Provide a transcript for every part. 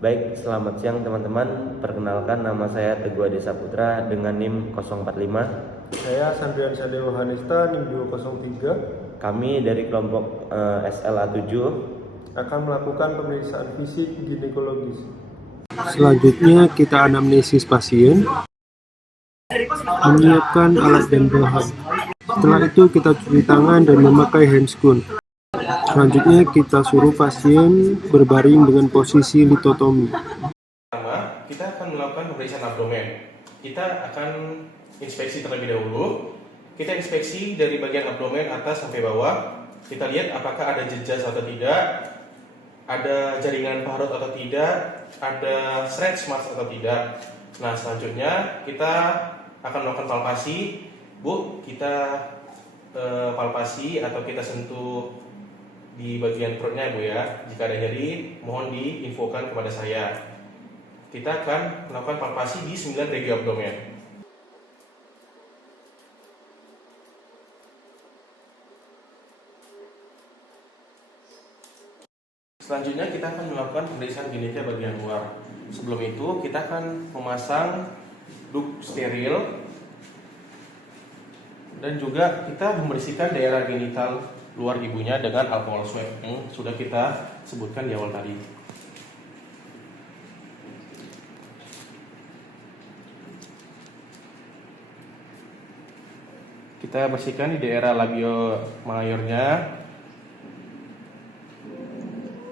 Baik, selamat siang teman-teman. Perkenalkan, nama saya Teguh Adi Saputra dengan NIM 045. Saya Sandrian Sadewa Hanista, NIM 203. Kami dari kelompok SLA 7 akan melakukan pemeriksaan fisik ginekologis. Selanjutnya kita anamnesis pasien, menyiapkan alat dan bahan. Setelah itu kita cuci tangan dan memakai handscoon. Selanjutnya kita suruh pasien berbaring dengan posisi litotomi. Pertama, kita akan melakukan pemeriksaan abdomen. Kita akan inspeksi terlebih dahulu. Kita inspeksi dari bagian abdomen atas sampai bawah. Kita lihat apakah ada jejas atau tidak, ada jaringan parut atau tidak, ada stretch marks atau tidak. Nah, selanjutnya kita akan melakukan palpasi. Bu, kita palpasi atau kita sentuh di bagian perutnya, Bu ya. Jika ada nyeri, mohon diinfokan kepada saya. Kita akan melakukan palpasi di 9 regi abdomen. Selanjutnya kita akan melakukan pemeriksaan gineja bagian luar. Sebelum itu kita akan memasang duct steril dan juga kita membersihkan daerah genital luar ibunya dengan alkohol swab yang sudah kita sebutkan di awal tadi. Kita bersihkan di daerah labio mayornya.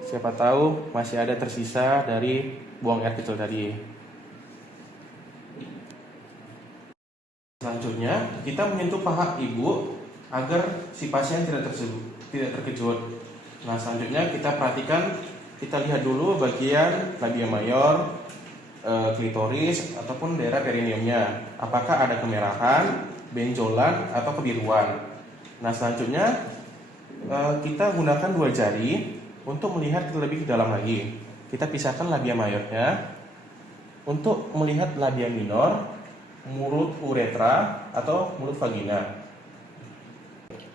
Siapa tahu masih ada tersisa dari buang air kecil tadi. Selanjutnya kita menyentuh paha ibu agar si pasien tidak terkejut. Nah, selanjutnya kita perhatikan, kita lihat dulu bagian labia mayor, klitoris ataupun daerah perineumnya. Apakah ada kemerahan, benjolan atau kebiruan. Nah, selanjutnya kita gunakan 2 jari untuk melihat lebih dalam lagi. Kita pisahkan labia mayornya untuk melihat labia minor, mulut uretra atau mulut vagina.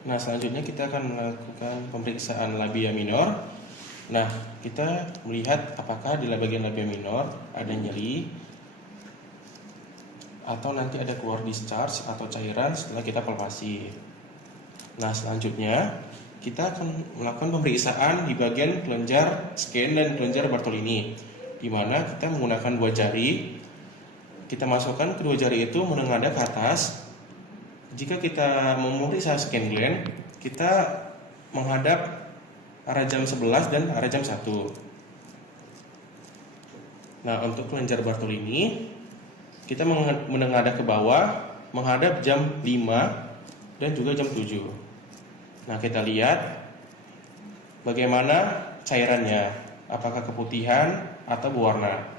Nah, selanjutnya kita akan melakukan pemeriksaan labia minor. Nah, kita melihat apakah di bagian labia minor ada nyeri atau nanti ada keluar discharge atau cairan setelah kita palpasi. Nah, selanjutnya kita akan melakukan pemeriksaan di bagian kelenjar Skene dan kelenjar Bartolini, di mana kita menggunakan 2 jari. Kita masukkan kedua jari itu menengadah ke atas. Jika kita memeriksa Skene gland, kita menghadap arah jam 11 dan arah jam 1. Nah, untuk kelenjar Bartolini, kita menengadah ke bawah, menghadap jam 5 dan juga jam 7. Nah, kita lihat bagaimana cairannya, apakah keputihan atau berwarna.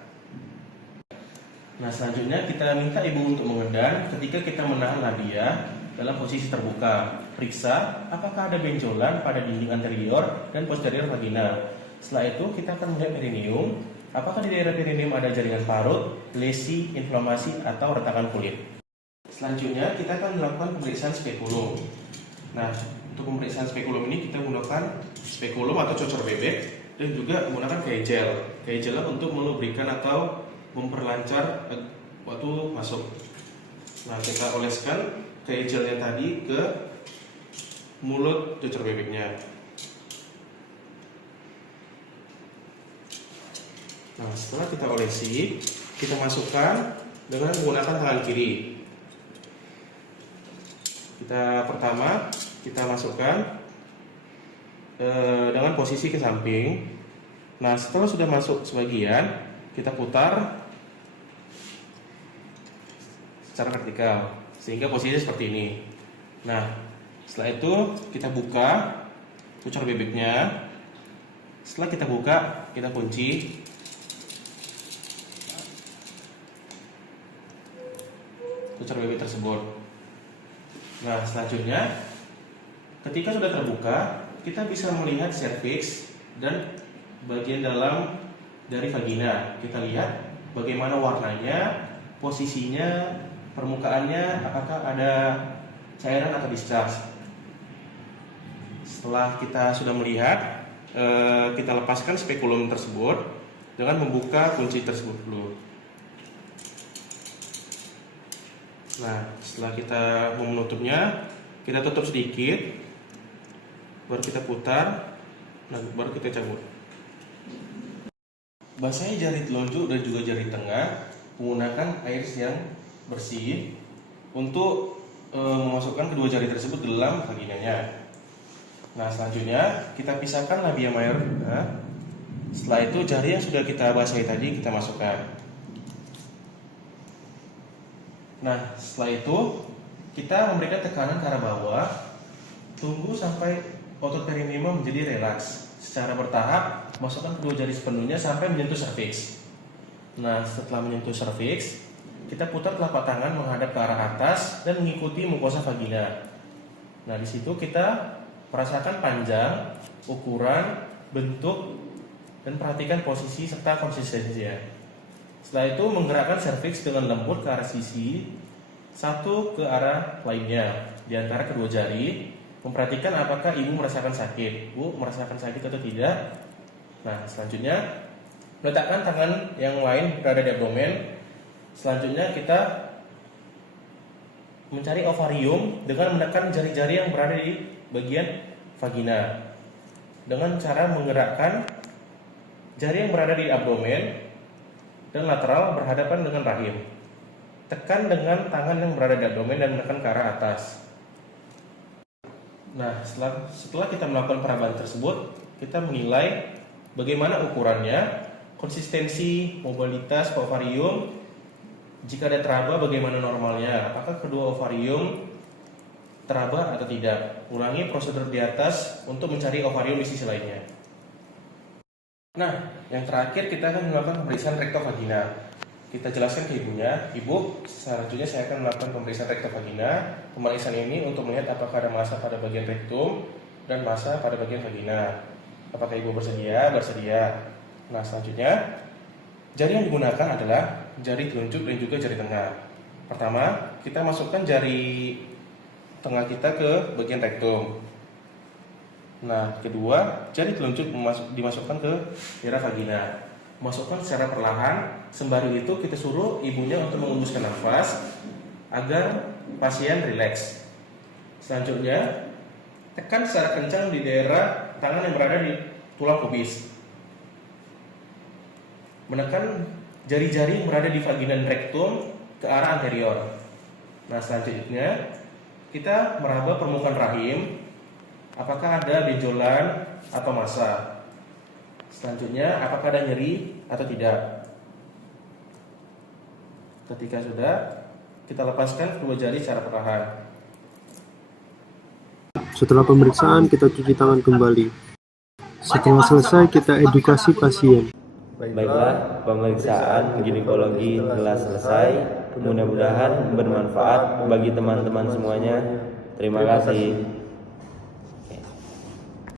Nah, selanjutnya kita minta ibu untuk mengedan ketika kita menahan labia dalam posisi terbuka. Periksa apakah ada benjolan pada dinding anterior dan posterior vagina. Setelah itu kita akan melihat perineum, apakah di daerah perineum ada jaringan parut, lesi, inflamasi atau retakan kulit. Selanjutnya kita akan melakukan pemeriksaan spekulum. Nah, untuk pemeriksaan spekulum ini kita menggunakan spekulum atau cocor bebek dan juga menggunakan kayak gel untuk melubrikan atau memperlancar waktu masuk. Nah, kita oleskan kayak gelnya tadi ke mulut cocor bebeknya. Nah, setelah kita olesi, kita masukkan dengan menggunakan tangan kiri. Pertama kita masukkan dengan posisi ke samping. Nah, setelah sudah masuk sebagian, kita putar secara vertikal sehingga posisinya seperti ini. Nah, setelah itu kita buka cocor bebeknya. Setelah kita buka, kita kunci. Cocor bebek tersebut. Nah, selanjutnya ketika sudah terbuka, kita bisa melihat serviks dan bagian dalam dari vagina. Kita lihat bagaimana warnanya, posisinya, permukaannya, apakah ada cairan atau discharge. Setelah kita sudah melihat, kita lepaskan spekulum tersebut. dengan membuka kunci tersebut dulu. Nah, setelah kita mau menutupnya, kita tutup sedikit, baru kita putar, nah baru kita cabut. Basahi jari telunjuk dan juga jari tengah menggunakan air yang bersih untuk memasukkan kedua jari tersebut ke dalam vaginanya. Nah, selanjutnya kita pisahkan labia major. Nah, setelah itu jari yang sudah kita basahi tadi kita masukkan. Nah, setelah itu kita memberikan tekanan ke arah bawah, tunggu sampai otot perineum menjadi relaks. Secara bertahap, masukkan kedua jari sepenuhnya sampai menyentuh serviks. Nah, setelah menyentuh serviks, kita putar telapak tangan menghadap ke arah atas dan mengikuti mukosa vagina. Nah, di situ kita merasakan panjang, ukuran, bentuk, dan perhatikan posisi serta konsistensinya. Setelah itu menggerakkan serviks dengan lembut ke arah sisi, satu ke arah lainnya di antara kedua jari. Memperhatikan apakah ibu merasakan sakit, bu merasakan sakit atau tidak. Nah, selanjutnya letakkan tangan yang lain berada di abdomen. Selanjutnya kita mencari ovarium dengan menekan jari-jari yang berada di bagian vagina dengan cara menggerakkan jari yang berada di abdomen dan lateral berhadapan dengan rahim. Tekan dengan tangan yang berada di abdomen dan menekan ke arah atas. Nah, setelah kita melakukan perabahan tersebut, kita menilai bagaimana ukurannya, konsistensi, mobilitas ovarium. Jika ada teraba, bagaimana normalnya? Apakah kedua ovarium teraba atau tidak? Ulangi prosedur di atas untuk mencari ovarium di sisi lainnya. Nah, yang terakhir kita akan melakukan pemeriksaan rektovagina. Kita jelaskan ke ibunya, ibu, selanjutnya saya akan melakukan pemeriksaan rektovagina. Pemeriksaan ini untuk melihat apakah ada massa pada bagian rektum dan massa pada bagian vagina. Apakah ibu bersedia? Bersedia. Nah, selanjutnya jari yang digunakan adalah jari telunjuk dan juga jari tengah. Pertama, kita masukkan jari tengah kita ke bagian rektum. Nah, kedua, jari telunjuk dimasukkan ke daerah vagina. Masukkan secara perlahan. Sembari itu kita suruh ibunya untuk mengembuskan nafas agar pasien rileks. Selanjutnya, tekan secara kencang di daerah tangan yang berada di tulang pubis. Menekan jari-jari yang berada di vagina dan rektum ke arah anterior. Nah, selanjutnya kita meraba permukaan rahim. Apakah ada benjolan atau massa? Selanjutnya, apakah ada nyeri atau tidak? Ketika sudah, kita lepaskan kedua jari secara perlahan. Setelah pemeriksaan, kita cuci tangan kembali. Setelah selesai, kita edukasi pasien. Baiklah, pemeriksaan ginekologi telah selesai. Mudah-mudahan bermanfaat bagi teman-teman semuanya. Terima kasih.